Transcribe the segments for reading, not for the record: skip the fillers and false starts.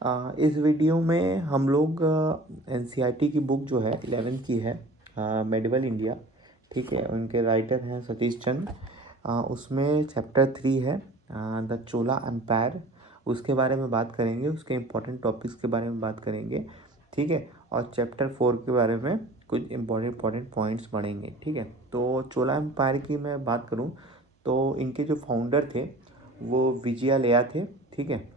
इस वीडियो में हम लोग एनसीईआरटी की बुक जो है 11th की है, मेडिवल इंडिया, ठीक है। उनके राइटर हैं सतीश चंद्र। उसमें चैप्टर 3 है द चोला एम्पायर। उसके बारे में बात करेंगे, उसके इम्पोर्टेंट टॉपिक्स के बारे में बात करेंगे, ठीक है। और चैप्टर 4 के बारे में कुछ इम्पोर्टेंट पॉइंट्स पढ़ेंगे, ठीक है। तो चोला एम्पायर की मैं बात करूँ तो इनके जो फाउंडर थे वो विजयालया थे, ठीक है।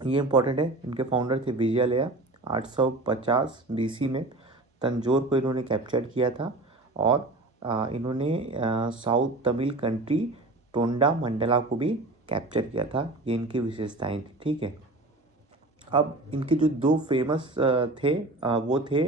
ये इंपॉर्टेंट है, इनके फाउंडर थे विजयालया। 850 बीसी में तंजौर को इन्होंने कैप्चर किया था और इन्होंने साउथ तमिल कंट्री टोंडा मंडला को भी कैप्चर किया था। ये इनकी विशेषताएं थी, ठीक है। अब इनके जो दो फेमस थे वो थे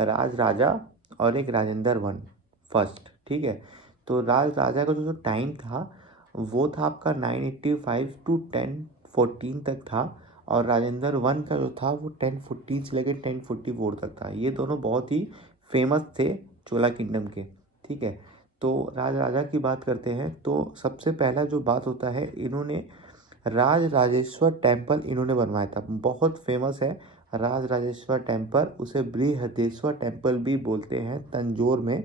राज राजा और एक राजेंद्र वन फर्स्ट, ठीक है। तो राज राजा का जो टाइम था वो था आपका 985 टू 1014 तक था, और राजेंद्र वन का जो था वो 1014 से लेकर 1044 तक था। ये दोनों बहुत ही फेमस थे चोला किंगडम के, ठीक है। तो राज राजा की बात करते हैं तो सबसे पहला जो बात होता है, इन्होंने राज राजेश्वर टेम्पल इन्होंने बनवाया था, बहुत फेमस है राज राजेश्वर टेम्पल। उसे बृहदेश्वर टेम्पल भी बोलते हैं, तंजौर में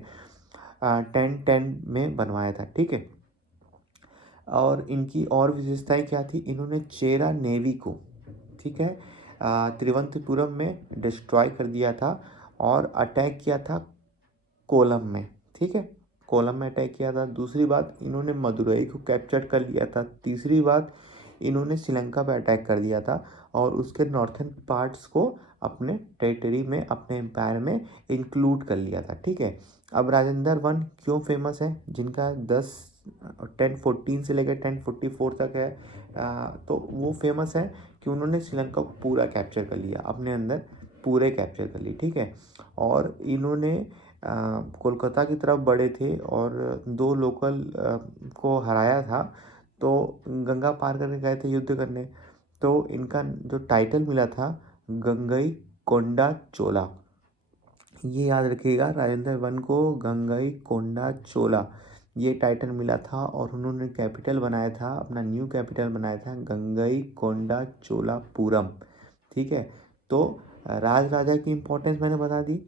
1010 में बनवाया था, ठीक है। और इनकी और विशेषताएं क्या थी, इन्होंने चेरा नेवी को, ठीक है, तिरुवनंतपुरम में डिस्ट्रॉय कर दिया था और अटैक किया था कोलम में, ठीक है। कोलम में अटैक किया था। दूसरी बात, इन्होंने मदुरई को कैप्चर कर लिया था। तीसरी बात, इन्होंने श्रीलंका पर अटैक कर दिया था और उसके नॉर्थन पार्ट्स को अपने टेरिटरी में, अपने एम्पायर में इंक्लूड कर लिया था, ठीक है। अब राजेंद्र वन क्यों फेमस है, जिनका 1014 से लेकर 1044 तक है, तो वो फेमस है कि उन्होंने श्रीलंका को पूरा कैप्चर कर लिया, अपने अंदर पूरे कैप्चर कर ली, ठीक है। और इन्होंने कोलकाता की तरफ बढ़े थे और दो लोकल को हराया था। तो गंगा पार करके गए थे युद्ध करने, तो इनका जो टाइटल मिला था गंगई कोंडा चोला। ये याद रखिएगा, राजेंद्र वन को गंगई कोंडा चोला ये टाइटल मिला था और उन्होंने कैपिटल बनाया था, अपना न्यू कैपिटल बनाया था गंगई कोंडा चोलापुरम, ठीक है। तो राज राजा की इम्पोर्टेंस मैंने बता दी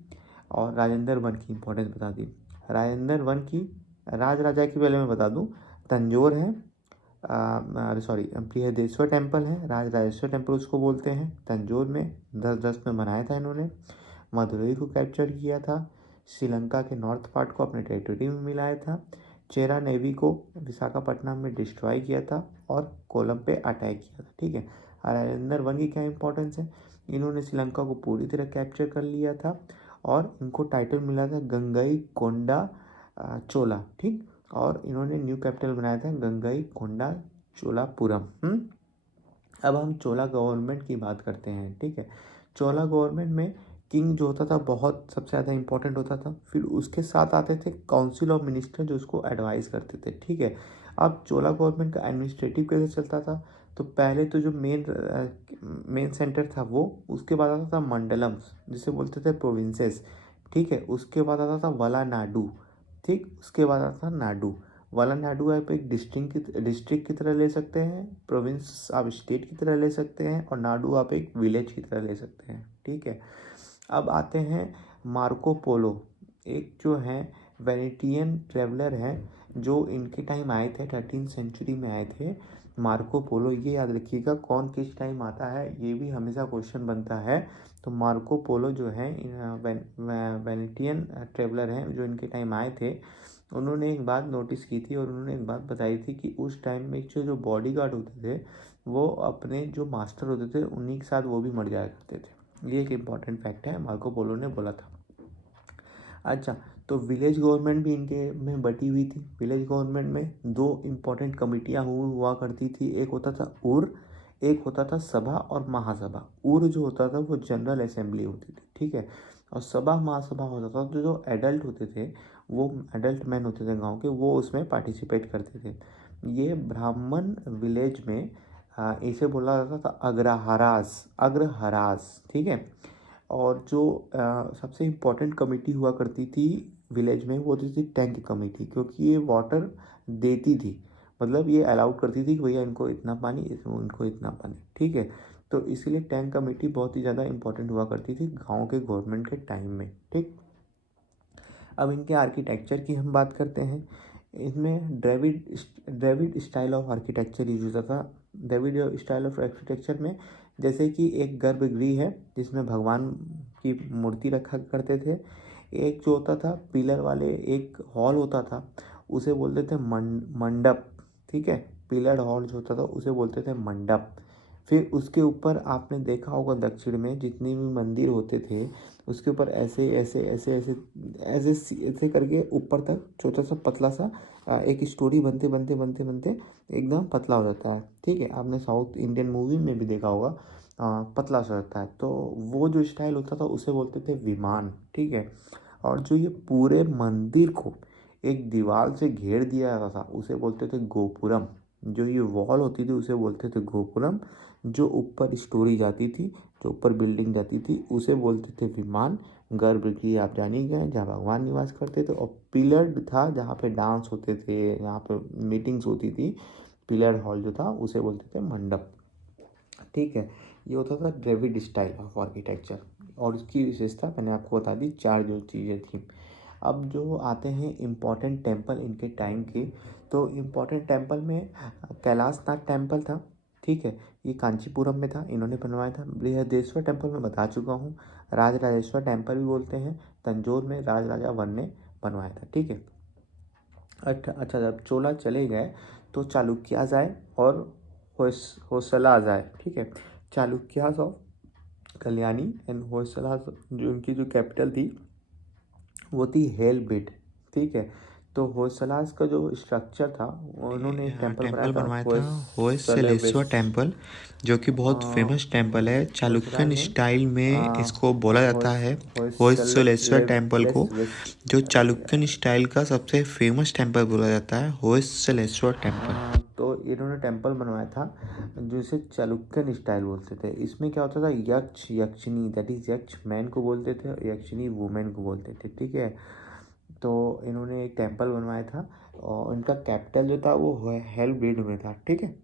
और राजेंद्र वन की इम्पोर्टेंस बता दी। राजेंद्र वन की, राज राजा की पहले मैं बता दूं, तंजौर है, सॉरी बृहदेश्वर टेम्पल है, राज राजेश्वर टेम्पल उसको बोलते हैं, तंजौर में 1010 में बनाया था इन्होंने। मदुरई को कैप्चर किया था, श्रीलंका के नॉर्थ पार्ट को अपने टेरिटरी में मिलाया था, चेरा नेवी को विशाखापट्टनम में डिस्ट्रॉय किया था और कोलम पे अटैक किया था, ठीक है। राजेंद्र वन की क्या इंपॉर्टेंस है, इन्होंने श्रीलंका को पूरी तरह कैप्चर कर लिया था और इनको टाइटल मिला था गंगई कोंडा चोला, ठीक। और इन्होंने न्यू कैपिटल बनाया था गंगई कोंडा चोलापुरम। अब हम चोला गवर्नमेंट की बात करते हैं, ठीक है। चोला गवर्नमेंट में किंग जो होता था बहुत सबसे ज़्यादा इंपॉर्टेंट होता था, फिर उसके साथ आते थे काउंसिल ऑफ मिनिस्टर जो उसको एडवाइस करते थे, ठीक है। अब चोला गवर्नमेंट का एडमिनिस्ट्रेटिव कैसे चलता था, तो पहले तो जो मेन सेंटर था वो, उसके बाद आता था मंडलम्स जिसे बोलते थे प्रोविंसेस, ठीक है। उसके बाद आता था वलानाडु, ठीक। उसके बाद आता था नाडु। वलानाडु आप एक डिस्ट्रिक्ट की तरह ले सकते हैं, प्रोविंस आप स्टेट की तरह ले सकते हैं, और नाडु आप एक विलेज की तरह ले सकते हैं, ठीक है। अब आते हैं मार्को पोलो, एक जो है वेनेटियन ट्रेवलर हैं जो इनके टाइम आए थे, 13th सेंचुरी में आए थे मार्को पोलो। ये याद रखिएगा कौन किस टाइम आता है, ये भी हमेशा क्वेश्चन बनता है। तो मार्को पोलो जो है वेनेटियन ट्रेवलर हैं जो इनके टाइम आए थे। उन्होंने एक बात नोटिस की थी और उन्होंने एक बात बताई थी कि उस टाइम में जो बॉडी गार्ड होते थे वो अपने जो मास्टर होते थे उन्हीं के साथ वो भी मर जाया करते थे। ये एक इम्पॉर्टेंट फैक्ट है, मार्को पोलो ने बोला था। अच्छा, तो विलेज गवर्नमेंट भी इनके में बटी हुई थी। विलेज गवर्नमेंट में दो इम्पॉर्टेंट कमिटियाँ हुआ करती थी, एक होता था उर, एक होता था सभा और महासभा। उर जो होता था वो जनरल असेंबली होती थी, ठीक है। और सभा महासभा होता था तो जो एडल्ट होते थे, वो एडल्ट मैन होते थे गांव के, वो उसमें पार्टिसिपेट करते थे। ये ब्राह्मण विलेज में इसे बोला जाता था अग्रहारास, अग्रहरास, ठीक है। और जो सबसे इम्पोर्टेंट कमेटी हुआ करती थी विलेज में वो होती थी टैंक कमेटी, क्योंकि ये वाटर देती थी, मतलब ये अलाउड करती थी कि भैया इनको इतना पानी, इनको इतना पानी, ठीक है। तो इसीलिए टैंक कमेटी बहुत ही ज़्यादा इंपॉर्टेंट हुआ करती थी गाँव के गवर्नमेंट के टाइम में। ठीक, अब इनके आर्किटेक्चर की हम बात करते हैं। इसमें Dravida style of architecture use होता था। द्रविड स्टाइल ऑफ आर्किटेक्चर में जैसे कि एक गर्भगृह है जिसमें भगवान की मूर्ति रखा करते थे। एक जो होता था पिलर वाले एक हॉल होता था, उसे बोलते थे मंडप। ठीक है, पिलर हॉल जो होता था उसे बोलते थे मंडप। फिर उसके ऊपर आपने देखा होगा दक्षिण में जितने भी मंदिर होते थे उसके ऊपर ऐसे ऐसे ऐसे ऐसे ऐसे ऐसे करके ऊपर तक छोटा सा पतला सा एक स्टोरी बनते बनते बनते बनते एकदम पतला हो जाता है। ठीक है, आपने साउथ इंडियन मूवी में भी देखा होगा, पतला सा रहता है। तो वो जो स्टाइल होता था उसे बोलते थे विमान। ठीक है, और जो ये पूरे मंदिर को एक दीवार से घेर दिया जाता था उसे बोलते थे गोपुरम। जो ये वॉल होती थी उसे बोलते थे गोपुरम। जो ऊपर स्टोरी जाती थी, जो ऊपर बिल्डिंग जाती थी उसे बोलते थे विमान। गर्भगृह आप जान ही गए जहाँ भगवान निवास करते थे। और पिलर था जहाँ पे डांस होते थे, जहाँ पे मीटिंग्स होती थी, पिलर हॉल जो था उसे बोलते थे मंडप। ठीक है, ये होता था द्रविड स्टाइल ऑफ आर्किटेक्चर। और इसकी विशेषता मैंने आपको बता दी, चार जो चीज़ें थी। अब जो आते हैं इम्पोर्टेंट टेम्पल इनके टाइम के, तो इम्पोर्टेंट टेम्पल में कैलाशनाथ टेम्पल था। ठीक है, ये कांचीपुरम में था, इन्होंने बनवाया था। बृहदेश्वर टेम्पल में बता चुका हूँ। राजराजेश्वर टेम्पल भी बोलते हैं, तंजौर में राजराजा वन ने बनवाया था। ठीक है, अच्छा जब चोला चले गए तो चालुक्यास आए और होयसलास आए। ठीक है, चालुक्यास ऑफ कल्याणी एंड होयसलास जो उनकी जो कैपिटल थी वो थी हेलबिड। ठीक है, तो होयसलास का जो स्ट्रक्चर था उन्होंने एक टेम्पल टेम्पल बनाया बनवाया था था होयसलेश्वर टेम्पल, जो कि बहुत फेमस टेम्पल है। होयसलास चालुक्यन ने स्टाइल में इसको बोला जाता है होयसलेश्वर टेम्पल को, जो चालुक्यन स्टाइल का सबसे फेमस टेम्पल बोला जाता है होयसलेश्वर टेम्पल। तो इन्होंने टेम्पल बनवाया था जिसे चालुक्यन स्टाइल बोलते थे। इसमें क्या होता था, यक्ष यक्षिनी, दैट इज यक्ष मैन को बोलते थे और यक्षिनी वुमेन को बोलते थे। ठीक है, तो इन्होंने एक टेम्पल बनवाया था और इनका कैपिटल जो था वो हेलब्रिड में था। ठीक है,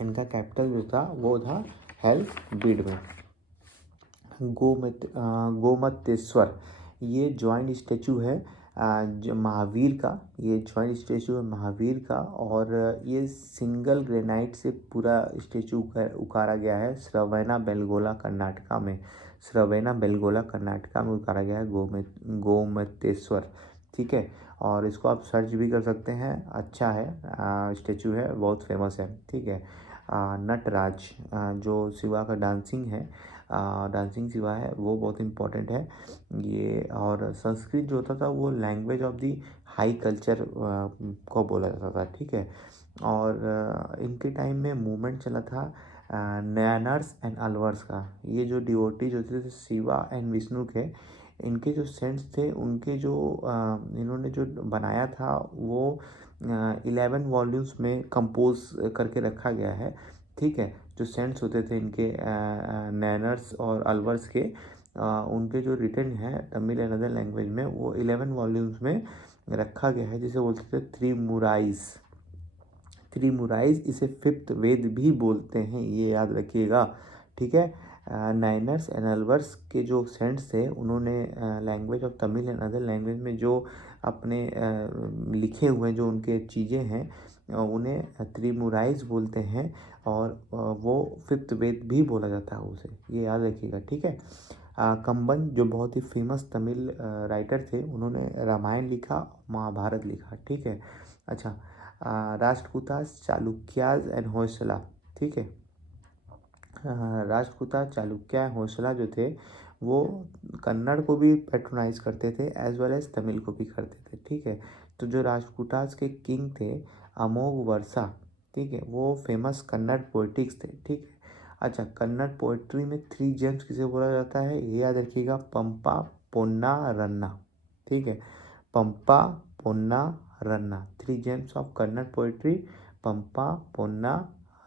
इनका कैपिटल जो था वो था हेलब्रिड में। गोमतेश्वर ये जॉइंट स्टेचू है जो महावीर का, ये जॉइंट स्टेचू है महावीर का। और ये सिंगल ग्रेनाइट से पूरा स्टेचू उकारा गया है श्रवणा बेलगोला कर्नाटका में। श्रवणा बेलगोला कर्नाटका में उतारा गया है गोमतेश्वर। ठीक है, और इसको आप सर्च भी कर सकते हैं, अच्छा है स्टेचू है, बहुत फेमस है। ठीक है, नटराज जो शिवा का डांसिंग है, डांसिंग शिवा है, वो बहुत इम्पोर्टेंट है ये। और संस्कृत जो होता था वो language of the high culture को बोला जाता था। ठीक है, और इनके टाइम में मूवमेंट चला था नयनर्स एंड अलवर्स का। ये जो डिवोटीज होते थे शिवा एंड विष्णु के, इनके जो सेंट्स थे उनके जो इन्होंने जो बनाया था वो 11 वॉल्यूम्स में कंपोज करके रखा गया है। ठीक है, जो सेंट्स होते थे इनके नैनर्स और अलवर्स के, उनके जो रिटर्न है तमिल एंड अदर लैंग्वेज में वो 11 वॉल्यूम्स में रखा गया है, जिसे बोलते थे त्रिमुराइज। इसे फिफ्थ वेद भी बोलते हैं, ये याद रखिएगा। ठीक है, नाइनर्स एंड अलवर्स के जो सेंट्स थे उन्होंने language of Tamil and other language में जो अपने लिखे हुए जो उनके चीज़ें हैं उन्हें त्रिमुराइज बोलते हैं। और वो फिफ्थ वेद भी बोला जाता है उसे, ये याद रखिएगा। ठीक है, कंबन जो बहुत ही फेमस तमिल राइटर थे उन्होंने रामायण लिखा, महाभारत लिखा। ठीक है, अच्छा राष्ट्रकूटास चालुक्यास एंड होयसला। ठीक है, राष्ट्रकूटा चालुक्य होयसला जो थे वो कन्नड़ को भी पेट्रोनाइज करते थे एज वेल एज तमिल को भी करते थे। ठीक है, तो जो राष्ट्रकूटास के किंग थे अमोघ वर्षा, ठीक है, वो फेमस कन्नड़ पोइटिक्स थे। ठीक है, अच्छा कन्नड़ पोइट्री में 3 जेम्स किसे बोला जाता है ये याद रखिएगा, पंपा पोन्ना रन्ना। ठीक है, Pampa Ponna Ranna, 3 gems of Kannada poetry, Pampa Ponna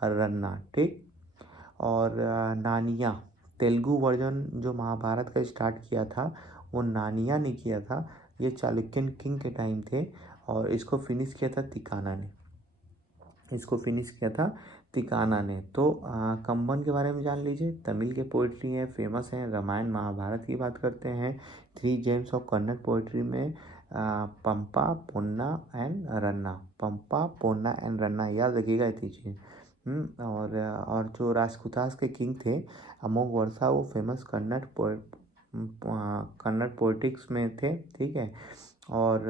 Ranna. ठीक, और नानिया तेलुगु वर्जन जो महाभारत का स्टार्ट किया था वो नानिया ने किया था, ये चालुक्यन किंग के टाइम थे। और इसको फिनिश किया था तिकाना ने। इसको फिनिश किया था तिकाना ने। तो कंबन के बारे में जान लीजिए। तमिल के पोइट्री है, फेमस हैं, रामायण महाभारत की बात करते हैं। Three gems of Kannada poetry में पंपा, पोन्ना एंड रन्ना। पंपा, पोन्ना एंड रन्ना, याद रखिएगा ये चीज़। और जो राजकुतास के किंग थे अमोघ वर्षा, वो फेमस कन्नड़ पोइटिक्स में थे, ठीक है। और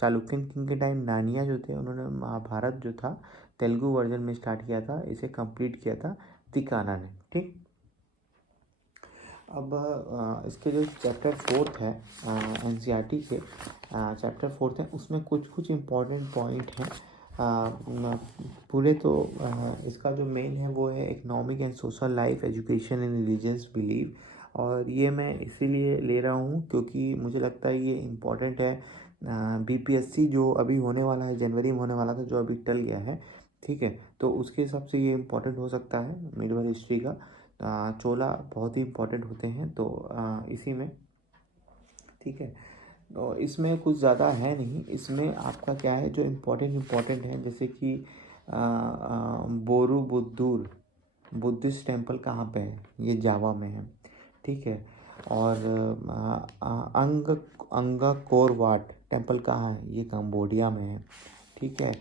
चालुक्यन किंग के टाइम नानिया जो थे, उन्होंने महाभारत जो था तेलुगु वर्जन में स्टार्ट किया था, इसे कंप्लीट किया था तिकाना ने, ठीक। अब इसके जो चैप्टर 4 है एनसीईआरटी के चैप्टर 4 है, उसमें कुछ कुछ इम्पोर्टेंट पॉइंट हैं। पूरे तो इसका जो मेन है वो है economic and social life, education and religious believe. और ये मैं इसीलिए ले रहा हूँ क्योंकि मुझे लगता है ये इम्पोर्टेंट है। बीपीएससी जो अभी होने वाला है, जनवरी में होने वाला था, जो अभी टल गया है, ठीक है, तो उसके हिसाब से ये इम्पोर्टेंट हो सकता है मिडिवल हिस्ट्री का। चोला बहुत ही इम्पोर्टेंट होते हैं तो इसी में, ठीक है। तो इसमें कुछ ज़्यादा है नहीं, इसमें आपका क्या है जो इम्पोर्टेंट है, जैसे कि बोरोबुदुर बुद्धिस्ट टेम्पल कहाँ पे है, ये जावा में है, ठीक है। और अंगकोर वाट टेम्पल कहाँ है, ये कंबोडिया में है, ठीक है।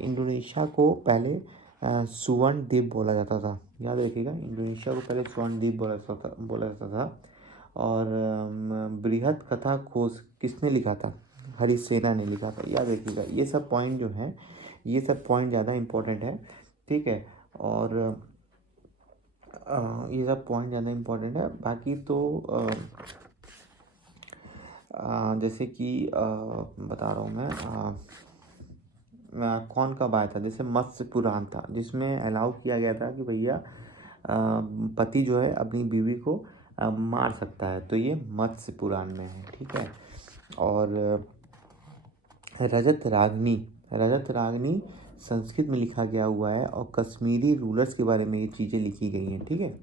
इंडोनेशिया को पहले सुवर्ण द्वीप बोला जाता था, याद रखिएगा, इंडोनेशिया को पहले स्वर्ण द्वीप बोला जाता था। और बृहद कथा कोश किसने लिखा था, हरिसेना ने लिखा था, याद रखिएगा। ये सब पॉइंट जो है, ये सब पॉइंट ज़्यादा इम्पोर्टेंट है, ठीक है। और ये सब पॉइंट ज़्यादा इम्पोर्टेंट है। बाकी तो जैसे कि बता रहा हूँ मैं कौन कब आया था, जैसे मत्स्य पुराण था जिसमें अलाउ किया गया था कि भैया पति जो है अपनी बीवी को मार सकता है, तो ये मत्स्य पुराण में है, ठीक है। और रजत रागनी संस्कृत में लिखा गया हुआ है और कश्मीरी रूलर्स के बारे में ये चीज़ें लिखी गई हैं, ठीक है।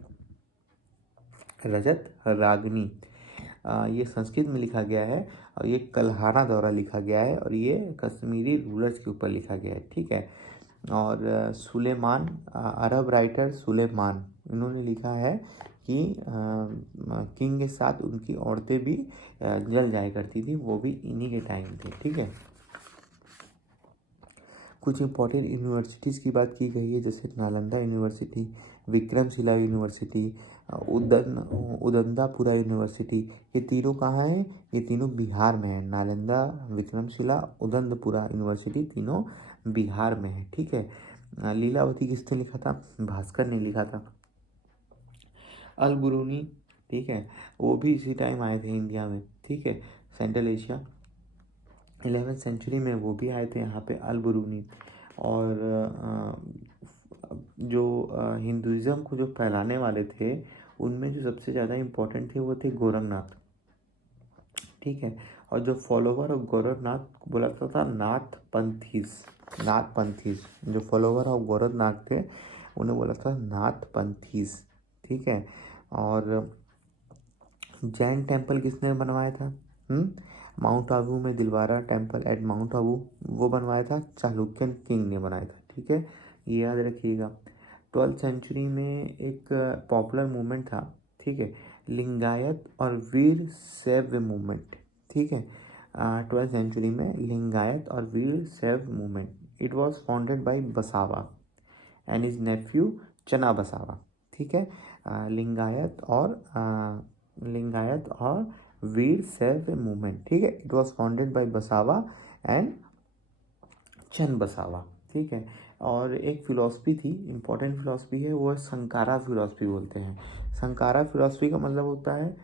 रजत रागनी ये संस्कृत में लिखा गया है और ये कल्हारा द्वारा लिखा गया है और ये कश्मीरी रूलर्स के ऊपर लिखा गया है, ठीक है। और सुलेमान, अरब राइटर सुलेमान, इन्होंने लिखा है कि किंग के साथ उनकी औरतें भी जल जाया करती थी, वो भी इन्हीं के टाइम थे, ठीक है। कुछ इंपॉर्टेंट यूनिवर्सिटीज़ की बात की गई है, जैसे Nalanda university, Vikramshila university, Udantapura university. ये तीनों कहाँ हैं, ये तीनों बिहार में है। नालंदा, विक्रमशिला, उदंतपुरा यूनिवर्सिटी तीनों बिहार में है, ठीक है। लीलावती किसने लिखा था, भास्कर ने लिखा था। अल बुरूनी, ठीक है, वो भी इसी टाइम आए थे इंडिया में, ठीक है, सेंट्रल एशिया। 11वीं सेंचुरी में वो भी आए थे यहाँ पे, अल बुरूनी। और जो हिंदुज़म को जो फैलाने वाले थे, उनमें जो सबसे ज़्यादा इम्पोर्टेंट थे वो थे गोरखनाथ, ठीक है। और जो फॉलोवर ऑफ गोरखनाथ को बोला जाता था नाथ पंथीस, जो फॉलोवर ऑफ गोरखनाथ थे उन्हें बोला था नाथ पंथीस, ठीक है। और जैन टेम्पल किसने बनवाया था, माउंट आबू में Dilwara temple at mount Abu, वो बनवाया था चालुक्यन किंग ने बनाया था, ठीक है, ये याद रखिएगा। 12वीं सेंचुरी में एक पॉपुलर मूवमेंट था, ठीक है, लिंगायत और वीर शैव मूवमेंट, ठीक है। 12वीं सेंचुरी में लिंगायत और वीर शैव movement, it was founded by बसावा एंड हिज नेफ्यू चना बसावा, ठीक है। लिंगायत और वीर शैव मूवमेंट, ठीक है, इट वाज फाउंडेड बाय बसावा एंड चन बसावा, ठीक है। और एक फिलॉसफी थी, इम्पोर्टेंट फिलॉसफी है, वो है संकारा फिलॉसफी बोलते हैं। संकारा फिलॉसफी का मतलब होता है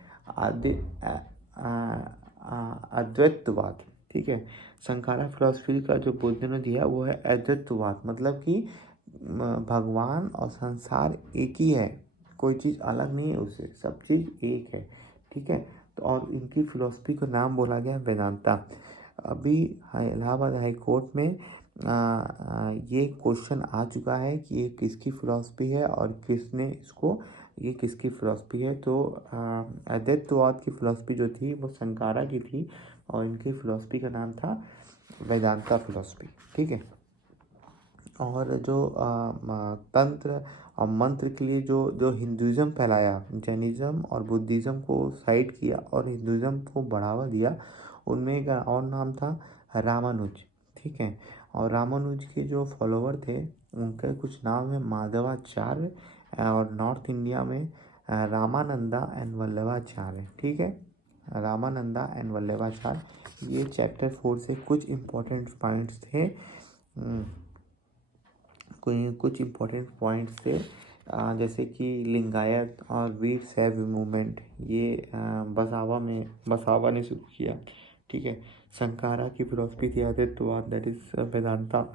अद्वैतवाद, ठीक है। संकारा फिलॉसफी का जो बुद्ध ने दिया वो है अद्वैतवाद, मतलब कि भगवान और संसार एक ही है, कोई चीज़ अलग नहीं है उससे, सब चीज़ एक है, ठीक है। तो और इनकी फिलॉसफी का नाम बोला गया वेदांता। अभी इलाहाबाद हाई कोर्ट में ये क्वेश्चन आ चुका है कि ये किसकी फ़िलॉसफी है और किसने इसको, ये किसकी फ़िलॉसफी है। तो अद्वैतवाद की फ़िलॉसफी जो थी वो संकारा की थी और इनकी फ़िलॉसफी का नाम था वेदांता फ़िलॉसफी, ठीक है। और जो तंत्र और मंत्र के लिए जो जो हिंदुज़म फैलाया, जैनिज़्म और बुद्धिज़्म को साइड किया और हिंदुज़म को बढ़ावा दिया, उनमें एक और नाम था रामानुज। ठीक है, और रामानुज के जो फॉलोवर थे उनके कुछ नाम है माधवाचार्य, और नॉर्थ इंडिया में रामानंदा एंड वल्लभाचार्य। ठीक है, रामानंदा एंड वल्लभाचार्य। ये चैप्टर 4 से कुछ इम्पोर्टेंट पॉइंट्स थे। कुछ इम्पोर्टेंट पॉइंट्स थे, जैसे कि लिंगायत और वीर शैव मूवमेंट, ये बसावा ने शुरू किया। ठीक है, संकारा की फिलोसफी थी आदित्यवाद, दैट इज वेदांता।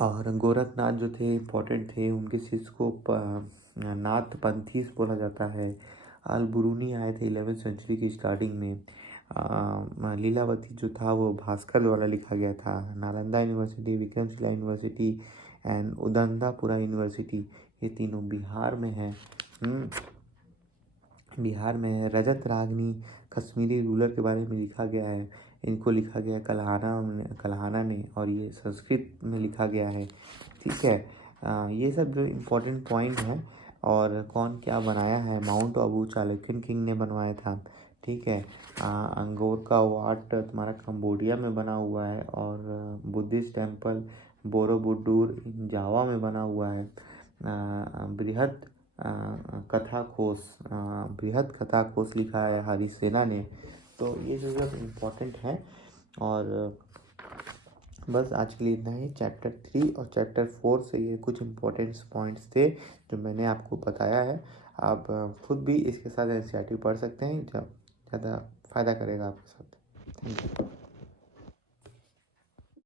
और गोरखनाथ जो थे इम्पोर्टेंट थे, उनके शिष्य को नाथ पंथी बोला जाता है। अल बुरूनी आए थे 11वीं सेंचुरी की स्टार्टिंग में। लीलावती जो था वो भास्कर द्वारा लिखा गया था। Nalanda university, Vikramshila university and Udantapura university, ये तीनों बिहार में है। बिहार में है। रजत रागनी कश्मीरी रूलर के बारे में लिखा गया है, इनको लिखा गया है कल्हाना ने, और ये संस्कृत में लिखा गया है। ठीक है, ये सब जो इम्पोर्टेंट पॉइंट हैं। और कौन क्या बनाया है, माउंट आबू चालुक्यन किंग ने बनवाया था। ठीक है, अंगोर का वाट तुम्हारा कंबोडिया में बना हुआ है, और बुद्धिस्ट टेम्पल बोरोबुडूर जावा में बना हुआ है। बृहद कथा कोश लिखा है हरिसेना ने। तो ये जो सब इम्पोर्टेंट है। और बस आज के लिए इतना ही। चैप्टर 3 और चैप्टर 4 से ये कुछ इम्पोर्टेंट पॉइंट्स थे जो मैंने आपको बताया है। आप खुद भी इसके साथ एनसीईआरटी पढ़ सकते हैं, जब ज़्यादा फ़ायदा करेगा आपके साथ। Thank you.